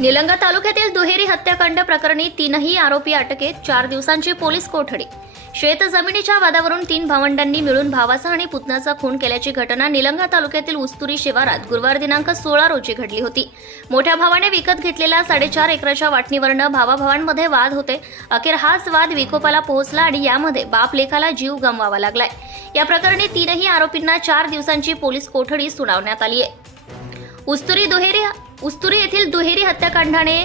निलंगा तालुक्यातील दुहेरी हत्याकांड प्रकरणी तीनही आरोपी अटकेत चार दिवसांची पोलीस कोठडी. शेत जमिनीच्या वादावरून तीन भावंडांनी मिळून भावाचा आणि पुतण्याचा खून केल्याची घटना निलंगा तालुक्यातील उस्तुरी शिवारात गुरुवार दिनांक सोळा रोजी घडली होती. मोठ्या भावाने विकत घेतलेल्या साडेचार एकराच्या वाटणीवरनं भावाभावांमध्ये वाद होते. अखेर हाच वाद विकोपाला पोहोचला आणि यामध्ये बाप लेखाला जीव गमवावा लागलाय. या प्रकरणी तीनही आरोपींना चार दिवसांची पोलीस कोठडी सुनावण्यात आली आहे उस्तुरी दुहेरी उस्तुरी येथील दुहेरी हत्याकांडाने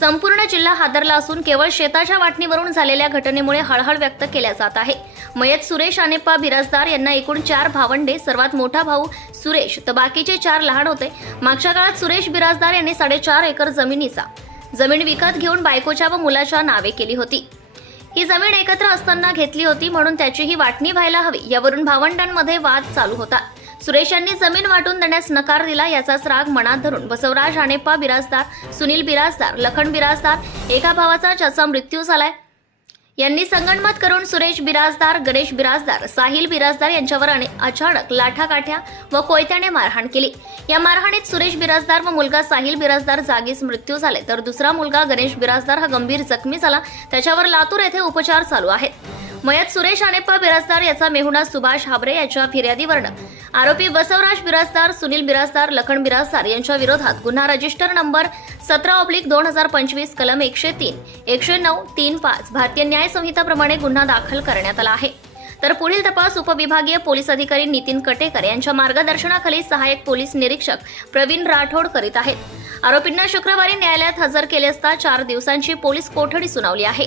संपूर्ण जिल्हा हादरला असून केवळ शेताच्या वाटणीवरून झालेल्या घटनेमुळे हळहळ व्यक्त केल्या जात आहे. मयत सुरेश अनेप्पा बिराजदार यांना एकूण चार भावंडे सर्वात मोठा भाऊ सुरेश तर बाकीचे चार लहान होते. मागच्या काळात सुरेश बिराजदार यांनी साडेचार एकर जमिनीचा जमीन विकत घेऊन बायकोच्या व मुलाच्या नावे केली होती. ही जमीन एकत्र असताना घेतली होती म्हणून त्याची ही वाटणी व्हायला हवी यावरून भावंडांमध्ये वाद चालू होता. सुरेशांनी जमीन वाटून देण्यास नकार दिला याचाच राग मनात धरून. बसवराज आणेप्पा बिराजदार सुनील बिराजदार लखन बिराजदार एका भावाचा ज्याचा मृत्यू झालाय. यांनी संगणमत करून सुरेश बिराजदार गणेश बिराजदार साहिल बिराजदार यांच्यावर अने- अचानक लाठाकाठ्या व कोयत्याने मारहाण केली. या मारहाणीत सुरेश बिराजदार व मुलगा साहिल बिराजदार जागीच मृत्यू झाले. तर दुसरा मुलगा गणेश बिराजदार हा गंभीर जखमी झाला. त्याच्यावर लातूर येथे उपचार चालू आहेत. मयत सुरेश अनेप्पा बिराजदार याचा मेहुणा सुभाष हाबरे याच्या फिर्यादीवरनं आरोपी बसवराज बिराजदार सुनील बिराजदार लखन बिराजदार यांच्या विरोधात गुन्हा रजिस्टर नंबर सतरा ऑब्लिक दोन हजार पंचवीस कलम एकशे तीन एकशे नऊ तीन पाच भारतीय न्याय संहिताप्रमाणे गुन्हा दाखल करण्यात आला आहे. तर पुढील तपास उपविभागीय पोलीस अधिकारी नितीन कटेकर यांच्या मार्गदर्शनाखाली सहाय्यक पोलीस निरीक्षक प्रवीण राठोड करीत आहेत. आरोपींना शुक्रवारी न्यायालयात हजर केले असता चार दिवसांची पोलीस कोठडी सुनावली आहे.